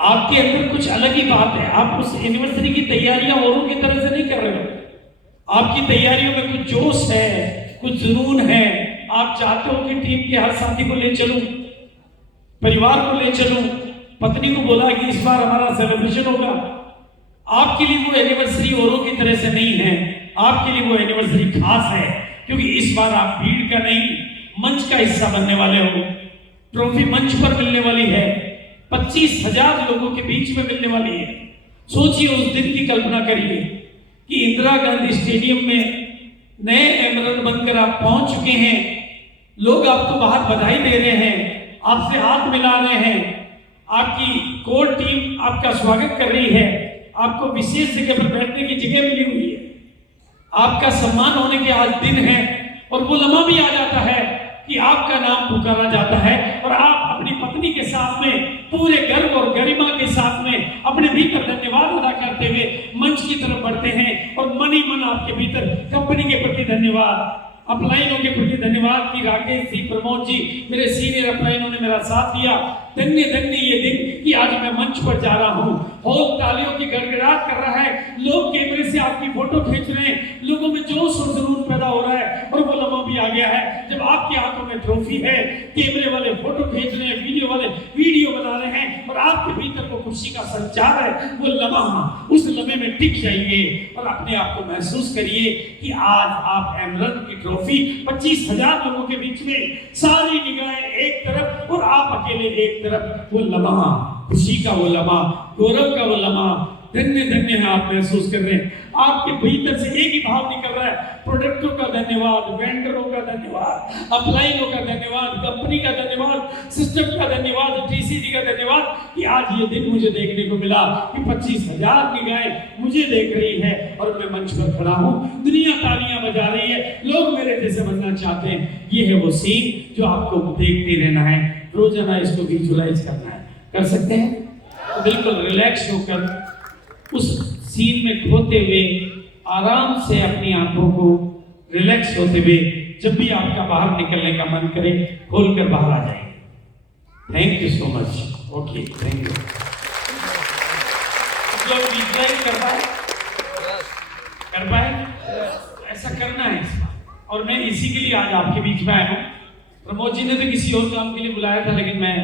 आपके अंदर कुछ अलग ही बात है। आप उस एनिवर्सरी की तैयारियां औरों की तरह से नहीं कर रहे हो। आपकी तैयारियों में कुछ जोश है, कुछ जुनून है। आप चाहते हो कि टीम के हर साथी को ले चलूं, परिवार को ले चलूं, पत्नी को बोला कि इस बार हमारा सेलिब्रेशन होगा। आपके लिए वो एनिवर्सरी औरों की तरह से नहीं है। आपके लिए वो एनिवर्सरी खास है, क्योंकि इस बार आप भीड़ का नहीं, मंच का हिस्सा बनने वाले हो। ट्रॉफी मंच पर मिलने वाली है, 25,000 लोगों के बीच में मिलने वाली है। सोचिए, उस दिन की कल्पना करिए कि इंदिरा गांधी स्टेडियम में नए एमरल्ड बनकर आप पहुंच चुके हैं। लोग आपको बाहर बधाई दे रहे हैं, आपसे हाथ मिला रहे हैं, आपकी कोर टीम आपका स्वागत कर रही है, आपको विशेष जगह पर बैठने की जगह मिली हुई है, आपका सम्मान होने के आज दिन है। और वो लम्हा भी आ जाता है कि आपका नाम पुकारा जाता है और आप अपनी पत्नी के साथ में पूरे गर्व और गरिमा के साथ में अपने भीतर धन्यवाद अदा करते हुए मंच की तरफ बढ़ते हैं। और मन ही मन आपके भीतर कंपनी के प्रति धन्यवाद, अपलाइनों के प्रति धन्यवाद कि राकेश जी, प्रमोद जी, मेरे सीनियर अपलाइनों ने मेरा साथ दिया। धन्य धन्य ये दिन कि आज मैं मंच पर जा रहा हूँ। हॉल तालियों की गड़गड़ाहट कर रहा है, लोग कैमरे से आपकी फोटो खींच रहे हैं, लोगों में जोश और जुनून पैदा हो रहा है। और वो लम्हा भी आ गया है जब आपके हाथों में ट्रॉफी है, कैमरे वाले फोटो खींच रहे हैं, वीडियो वाले वीडियो बना रहे हैं, और आपके भीतर वो खुशी का संचार है। वो लम्हा, उस लम्हे में टिक जाइए और अपने आप को महसूस करिए कि आज आप एमरल्ड की ट्रॉफी 25,000 लोगों के बीच में, सारी निगाहें एक तरफ और आप अकेले एक तरफ। वो लम्हा, खुशी का वो लम्हा, गौरव का वो लम्हा, धन्य धन्य है आप महसूस कर रहे हैं। आपके भीतर से एक ही भाव निकल रहा है, प्रोडक्टों का धन्यवाद, वेंडरों का धन्यवाद, अपलाइनों का धन्यवाद, कंपनी का धन्यवाद, सिस्टम का धन्यवाद, टीसीजी का धन्यवाद कि आज ये दिन मुझे देखने को मिला कि 25,000 निगाहें मुझे देख रही है और मैं मंच पर खड़ा हूँ। दुनिया तालियां बजा रही है, लोग मेरे जैसे बनना चाहते हैं। ये है वो सीन जो आपको देखते रहना है, रोजाना इसको विजुअलाइज करना है। कर सकते हैं? तो बिल्कुल रिलैक्स होकर उस सीन में खोते हुए आराम से अपनी आंखों को रिलैक्स होते हुए, जब भी आपका बाहर निकलने का मन करे, खोलकर बाहर आ जाएंगे। Thank you so much. Okay, thank you. जो विजुअलाइज कर पाए ऐसा करना है इस बार। और मैं इसी के लिए आज आपके बीच में आया हूँ। प्रमोद जी ने तो किसी और काम के लिए बुलाया था, लेकिन मैं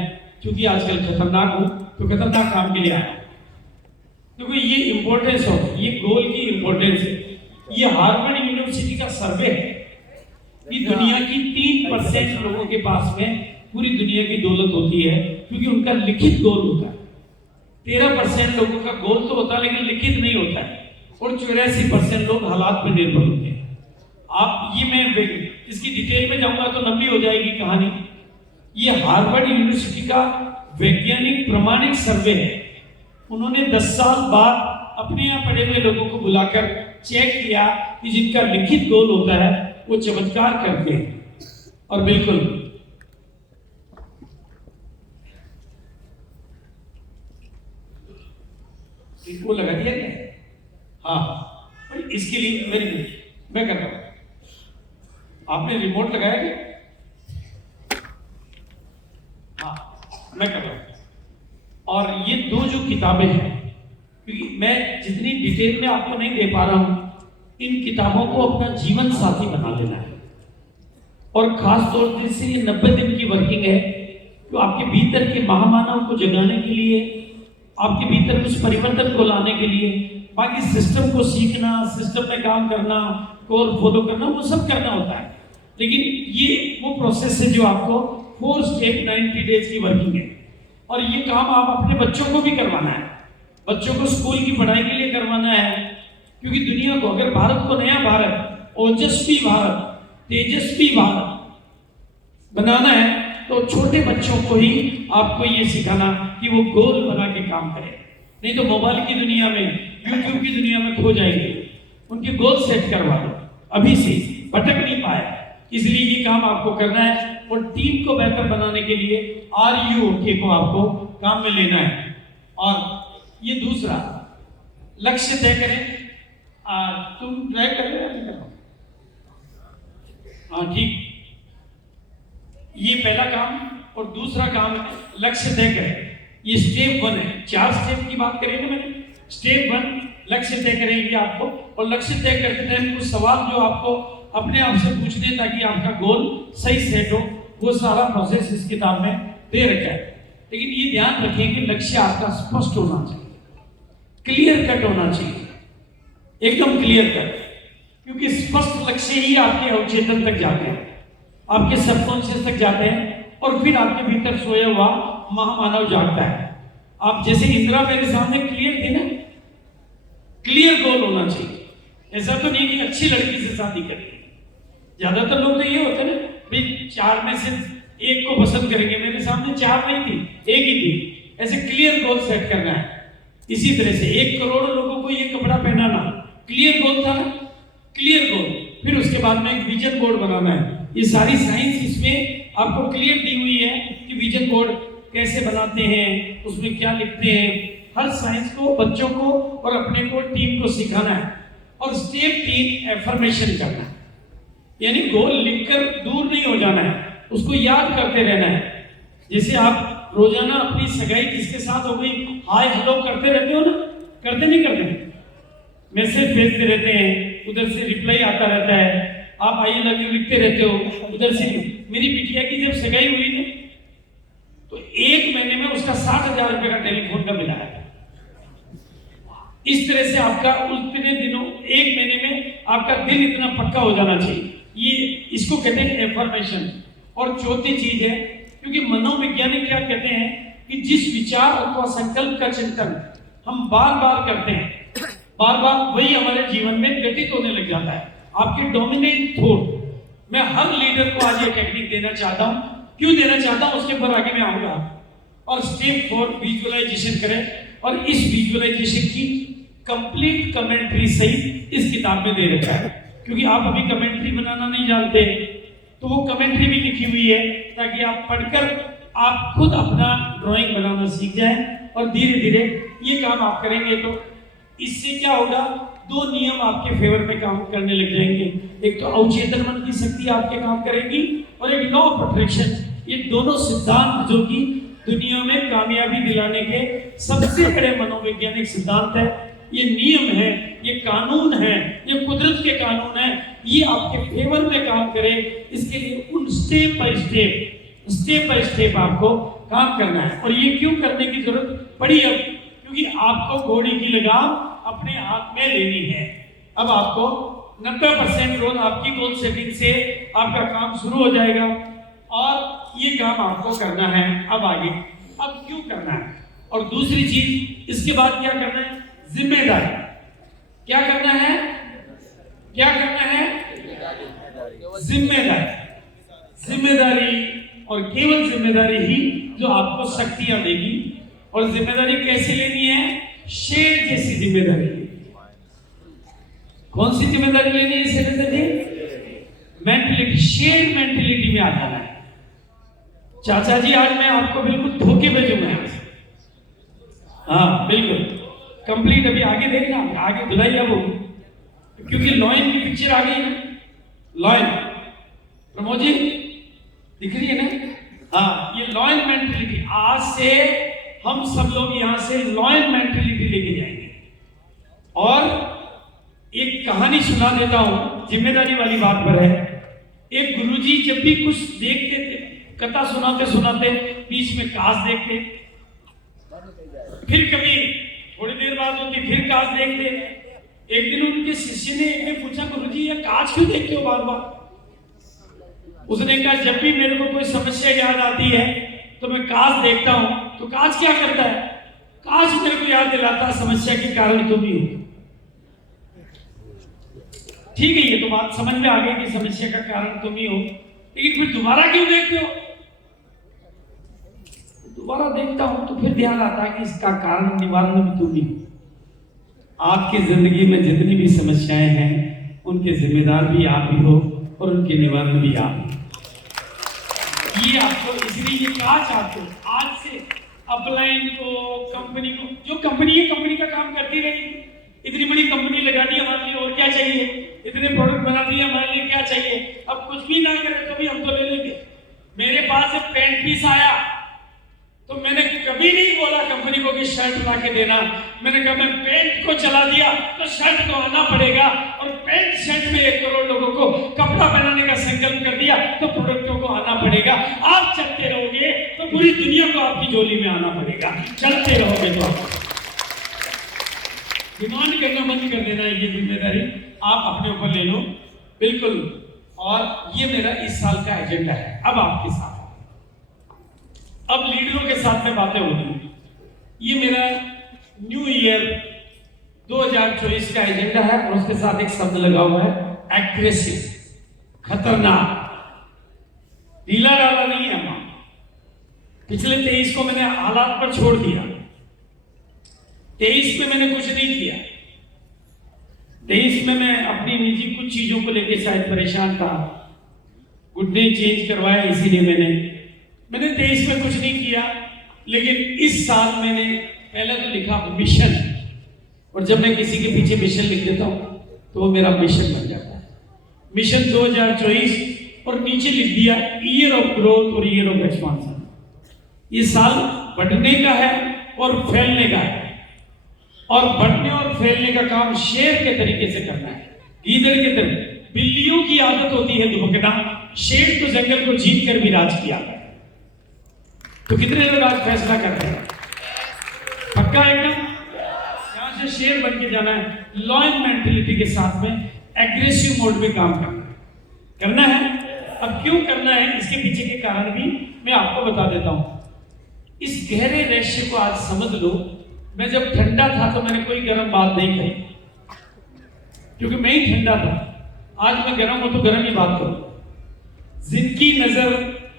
चूंकि आजकल खतरनाक हूँ तो खतरनाक काम के लिए आया हूँ। क्योंकि ये इंपॉर्टेंस हो, ये गोल की इंपॉर्टेंस है। ये हार्वर्ड यूनिवर्सिटी का सर्वे है कि दुनिया की 3% लोगों के पास में पूरी दुनिया की दौलत होती है, क्योंकि उनका लिखित गोल होता है। 13% लोगों का गोल तो होता है लेकिन लिखित नहीं होता है, और 84% लोग हालात पर निर्भर होते हैं। आप ये, मैं इसकी डिटेल में जाऊंगा तो लंबी हो जाएगी कहानी। ये हार्वर्ड यूनिवर्सिटी का वैज्ञानिक प्रमाणित सर्वे है। उन्होंने 10 साल बाद अपने यहाँ पढ़े हुए लोगों को बुलाकर चेक किया कि जिनका लिखित गोल होता है वो चमत्कार करते हैं। और बिल्कुल वो लगा दिया क्या? हाँ, इसके लिए मैं कर रहा हूं। आपने रिमोट लगाया क्या? हाँ, मैं कर रहा हूं। और ये दो जो किताबें हैं, क्योंकि मैं जितनी डिटेल में आपको नहीं दे पा रहा हूं, इन किताबों को अपना जीवन साथी बना लेना है। और खास तौर से ये 90 दिन की वर्किंग है, तो आपके भीतर के महामानव को जगाने के लिए, आपके भीतर उस परिवर्तन को लाने के लिए, बाकी सिस्टम को सीखना, सिस्टम में काम करना, कोर फॉलो करना, वो सब करना होता है। लेकिन ये वो प्रोसेस है जो आपको 4 स्टेप 90 डेज की वर्किंग है। और ये काम आप अपने बच्चों को भी करवाना है, बच्चों को स्कूल की पढ़ाई के लिए करवाना है। क्योंकि दुनिया को, अगर भारत को नया भारत, ओजस्वी भारत, तेजस्वी भारत बनाना है, तो छोटे बच्चों को ही आपको ये सिखाना कि वो गोल बना के काम करें। नहीं तो मोबाइल की दुनिया में, यूट्यूब की दुनिया में खो जाएंगे। उनके गोल सेट करवा दो, अभी से भटक नहीं पाए। इसलिए ये काम आपको करना है। और टीम को बेहतर बनाने के लिए RUOK को आपको काम में लेना है। और ये दूसरा लक्ष्य तय करें। तुम ट्राई कर रहे हो? हाँ, ठीक। ये पहला काम। और दूसरा काम है लक्ष्य तय करें। ये स्टेप 1 है। 4 स्टेप की बात करें ना मैंने। स्टेप 1 लक्ष्य तय करेंगे आपको, और लक्ष्य तय करते टाइम कुछ सवाल जो आपको अपने आप से पूछने ताकि आपका गोल सही सेट हो, वो सारा प्रोसेस इस किताब में दे रखा है। लेकिन ये ध्यान रखें कि लक्ष्य आपका स्पष्ट होना चाहिए, क्लियर कट होना चाहिए, एकदम क्लियर कट, क्योंकि स्पष्ट लक्ष्य ही आपके अवचेतन तक जाते हैं, आपके सबकॉन्शियस तक जाते हैं, और फिर आपके भीतर सोया हुआ महामानव जागता है। आप जैसे इंदिरा मेरे सामने क्लियर थी ना, क्लियर गोल होना चाहिए। ऐसा तो नहीं कि अच्छी लड़की से शादी करेंगे, ज्यादातर लोग तो ये होते हैं ना भाई 4 में से एक को पसंद करेंगे। मेरे सामने 4 नहीं थी, एक ही थी। ऐसे क्लियर गोल सेट करना है। इसी तरह से 1 करोड़ लोगों को ये कपड़ा पहनाना क्लियर गोल था ना, क्लियर गोल। फिर उसके बाद में एक विजन बोर्ड बनाना है। ये सारी साइंस इसमें आपको क्लियर दी हुई है कि विजन बोर्ड कैसे बनाते हैं, उसमें क्या लिखते हैं। हर साइंस को बच्चों को और अपने को टीम को सिखाना है। और स्टेप 3 एफर्मेशन करना है, यानी गोल लिखकर दूर नहीं हो जाना है, उसको याद करते रहना है। जैसे आप रोजाना अपनी सगाई किसके साथ हो गई हाय हेलो करते रहते हो ना, करते नहीं करते, मैसेज भेजते रहते हैं, उधर से रिप्लाई आता रहता है, आप आई लव यू लिखते रहते हो उधर से। मेरी बिटिया की जब सगाई हुई थी तो 1 महीने में उसका 60,000 रुपए का टेलीफोन का बिल आया। इस तरह से आपका उतने दिनों 1 महीने में आपका दिल इतना पक्का हो जाना चाहिए। ये इसको कहते हैं एफर्मेशन। और चौथी चीज है, क्योंकि मनोवैज्ञानिक क्या कहते हैं कि जिस विचार अथवा संकल्प का चिंतन हम बार बार करते हैं, बार बार वही हमारे जीवन में घटित होने लग जाता है। आपके डोमिनेंट थॉट। मैं हर लीडर को आज ये टेक्निक देना चाहता हूं। क्यों देना चाहता हूं उसके ऊपर आगे मैं आऊंगा। और स्टेप 4 विजुअलाइजेशन करें, और इस विजुअलाइजेशन की कंप्लीट कमेंट्री सहित इस किताब में दे रखा है। क्योंकि आप अभी कमेंट्री बनाना नहीं जानते, तो वो कमेंट्री भी लिखी हुई है ताकि आप पढ़कर आप खुद अपना ड्राइंग बनाना सीख जाएं। और धीरे धीरे ये काम आप करेंगे तो इससे क्या होगा, 2 नियम आपके फेवर में काम करने लग जाएंगे। एक तो अवचेतन मन की शक्ति आपके काम करेगी, और एक लॉ ऑफ अट्रैक्शन। ये दोनों सिद्धांत जो कि दुनिया में कामयाबी दिलाने के सबसे बड़े मनोवैज्ञानिक सिद्धांत है, ये नियम है, ये कानून है, ये कुदरत के कानून है, ये आपके फेवर में काम करे। इसके लिए उन स्टेप बाय स्टेप आपको काम करना है। और ये क्यों करने की जरूरत पड़ी अब, क्योंकि आपको घोड़ी की लगाम अपने हाथ में लेनी है। अब आपको 90% रोज आपकी गोल सेटिंग से आपका काम शुरू हो जाएगा, और ये काम आपको करना है। अब आगे अब क्यों करना है, और दूसरी चीज इसके बाद क्या करना है, जिम्मेदारी। क्या करना है, क्या करना है, जिम्मेदारी। और केवल जिम्मेदारी ही जो आपको शक्तियां देगी। और जिम्मेदारी कैसे लेनी है, शेर जैसी जिम्मेदारी लेनी है। कौन सी जिम्मेदारी लेनी है शैलेंद्र जी, मेंटलिटी, शेर मेंटलिटी में आ जाना है। चाचा जी आज मैं आपको बिल्कुल धोखे भेजूंगा यहाँ से। हाँ बिल्कुल कंप्लीट। अभी आगे देखना, आगे धुलाई अब होगी, क्योंकि लॉयन की पिक्चर आ गई ना, लॉयन। प्रमोद जी दिख रही है ना, हाँ ये लॉयन मेंटलिटी। आज से हम सब लोग यहाँ से लॉयन मेंटलिटी लेके जाएंगे। और एक कहानी सुना देता हूँ, जिम्मेदारी वाली बात पर है। एक गुरुजी जब भी कुछ देखते थे, कथा सुनाते सुनाते बीच में काश देखते, फिर कभी थोड़ी देर बाद होती फिर काश देखते। एक दिन उनके शिष्य ने पूछा, गुरुजी ये काश क्यों देखते हो बार बार? उसने कहा, जब भी मेरे को कोई समस्या याद आती है तो मैं काश देखता हूं। तो काश क्या करता है, काश मेरे को याद दिलाता समस्या के कारण तुम ही हो। ठीक है, ये तो बात समझ में आ गई कि समस्या का कारण तुम ही हो, लेकिन फिर दोबारा क्यों देखते हो? दोबारा देखता हूं तो फिर ध्यान आता है कि इसका कारण निवारण भी तुम ही हो। आपकी जिंदगी में जितनी भी समस्याएं हैं उनके जिम्मेदार भी आप ही हो, और उनके निवारण भी आप। ये आपको इसलिए ये कहा चाहते हो आज से अपलाइन को, कंपनी को, जो कंपनी है कंपनी का काम करती रहेगी। इतनी बड़ी कंपनी लगा दी हमारे लिए, और क्या चाहिए? इतने प्रोडक्ट बना दिए, हमारे लिए क्या चाहिए? अब कुछ भी ना करे तो भी हम तो ले लेंगे। मेरे पास एक पेंट पीस आया तो मैंने कभी नहीं बोला कंपनी को कि शर्ट ला के देना। मैंने कहा मैं पेंट को चला दिया तो शर्ट को आना पड़ेगा, और पेंट शर्ट में 1 करोड़ लोगों को कपड़ा पहनाने का संकल्प कर दिया तो प्रोडक्टों को आना पड़ेगा। आप चलते रहोगे तो पूरी दुनिया को आपकी झोली में आना पड़ेगा। चलते रहोगे तो डिमांड करना बंद कर देना, ये जिम्मेदारी आप अपने ऊपर ले लो, बिल्कुल। और ये मेरा इस साल का एजेंडा है। अब आपके साथ, अब लीडरों के साथ में बातें होगी। ये मेरा न्यू ईयर 2024 का एजेंडा है, और उसके साथ एक शब्द लगा हुआ है एग्रेसिव, खतरनाक। ढीला डाला नहीं है। मां पिछले 23 को मैंने हालात पर छोड़ दिया। 23 में मैंने कुछ नहीं किया। 23 में मैं अपनी निजी कुछ चीजों को लेकर शायद परेशान था, घुटने चेंज करवाया, इसीलिए मैंने 23 में कुछ नहीं किया। लेकिन इस साल मैंने पहले तो लिखा मिशन, और जब मैं किसी के पीछे मिशन लिख देता हूं तो वो मेरा मिशन बन जाता है। मिशन 2024, और नीचे लिख दिया ईयर ऑफ ग्रोथ और ईयर ऑफ एक्सपांशन। ये साल बढ़ने का है और फैलने का है, और बढ़ने और फैलने का काम शेर के तरीके से करना है, गीदड़ के तरह। बिल्लियों की आदत होती है दुबकना, शेर तो जंगल को जीत कर भी राज किया। तो कितने लोग आज फैसला कर रहे हैं? पक्का एकदम यहां से शेर बन के जाना है, लॉयल मेंटेलिटी के साथ में, एग्रेसिव मोड में काम करना है। अब क्यों करना है, इसके पीछे के कारण भी मैं आपको बता देता हूं। इस गहरे रहस्य को आज समझ लो। मैं जब ठंडा था तो मैंने कोई गर्म बात नहीं कही, क्योंकि मैं ही ठंडा था। आज मैं गर्म हूं तो गर्म ही बात करूं। जिनकी नजर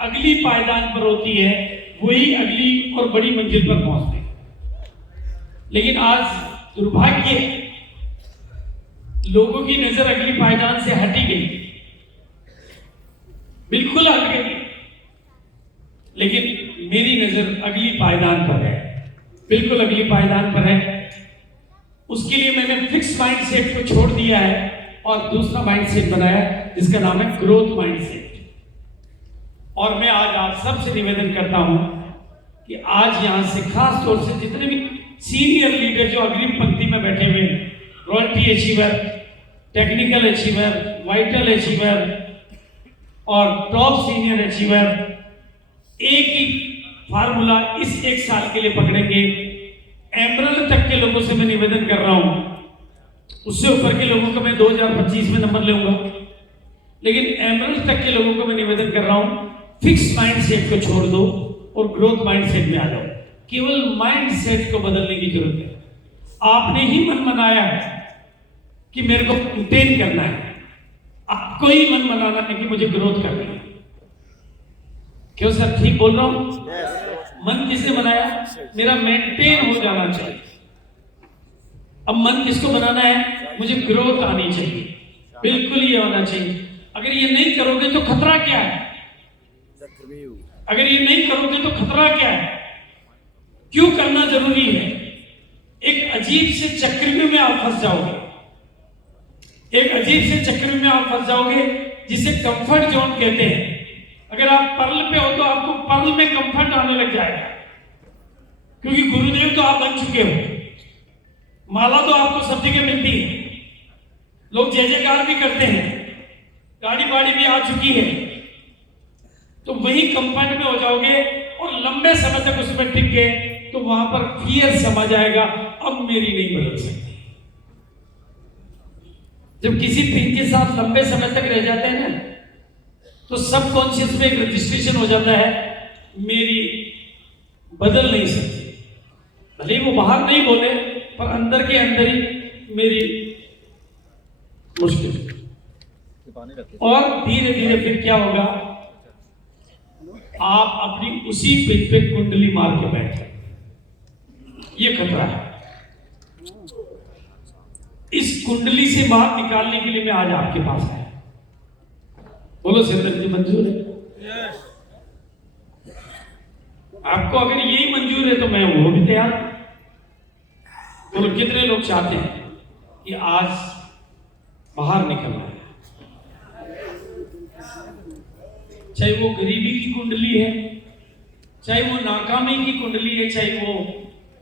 अगली पायदान पर होती है वही अगली और बड़ी मंजिल पर पहुंचते हैं। लेकिन आज दुर्भाग्य, लोगों की नजर अगली पायदान से हटी गई, बिल्कुल हट गई। लेकिन मेरी नजर अगली पायदान पर है, बिल्कुल अगली पायदान पर है। उसके लिए मैंने फिक्स माइंडसेट को छोड़ दिया है और दूसरा माइंडसेट बनाया, जिसका नाम है ग्रोथ माइंडसेट। और मैं आज आप सबसे निवेदन करता हूं कि आज यहां से खास तौर से जितने भी सीनियर लीडर जो अग्रिम पंक्ति में बैठे हुए हैं, royalty achiever, technical achiever, vital achiever और टॉप सीनियर अचीवर, एक ही फार्मूला इस 1 साल के लिए पकड़ेंगे। एमरल्ड तक के लोगों से मैं निवेदन कर रहा हूं, उससे ऊपर के लोगों को मैं 2025 में नंबर लूंगा, लेकिन एमरल्ड तक के लोगों को मैं निवेदन कर रहा हूं, फिक्स माइंडसेट को छोड़ दो और ग्रोथ माइंडसेट में आ जाओ। केवल माइंडसेट को बदलने की जरूरत है। आपने ही मन बनाया है कि मेरे को मेंटेन करना है, आपको ही मन बनाना है कि मुझे ग्रोथ करनी है। क्यों सर, ठीक बोल रहा हूं? मन किसने बनाया? मेरा मेंटेन हो जाना चाहिए। अब मन किसको बनाना है? मुझे ग्रोथ आनी चाहिए, बिल्कुल ये होना चाहिए। अगर ये नहीं करोगे तो खतरा क्या है? अगर ये नहीं करोगे तो खतरा क्या है? क्यों करना जरूरी है? एक अजीब से चक्रव्यूह में आप फंस जाओगे, एक अजीब से चक्रव्यूह में आप फंस जाओगे जिसे कंफर्ट जोन कहते हैं। अगर आप पर्ल पे हो तो आपको पर्ल में कंफर्ट आने लग जाएगा, क्योंकि गुरुदेव तो आप बन चुके हो, माला तो आपको सब जगह मिलती है, लोग जय जयकार भी करते हैं, गाड़ी बाड़ी भी आ चुकी है। तो वही कंफर्ट में हो जाओगे और लंबे समय तक उसमें टिक गए तो वहां पर फियर समा जाएगा, अब मेरी नहीं बदल सकती। जब किसी थिंग के साथ लंबे समय तक रह जाते हैं ना, तो सबकॉन्शियस में एक रजिस्ट्रेशन हो जाता है, मेरी बदल नहीं सकती। भले वो बाहर नहीं बोले, पर अंदर के अंदर ही मेरी मुश्किल। और धीरे धीरे फिर क्या होगा, आप अपनी उसी पिच पे कुंडली मार के बैठ जाए। ये खतरा है। इस कुंडली से बाहर निकालने के लिए मैं आज आपके पास आया। बोलो सिद्धर जी, मंजूर है? आपको अगर यही मंजूर है तो मैं वो भी तैयार। बोलो कितने लोग चाहते हैं कि आज बाहर निकलना है? चाहे वो गरीबी की कुंडली है, चाहे वो नाकामी की कुंडली है, चाहे वो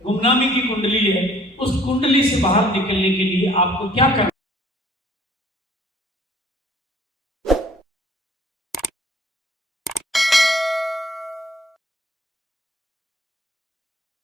गुमनामी की कुंडली है, उस कुंडली से बाहर निकलने के लिए आपको क्या करना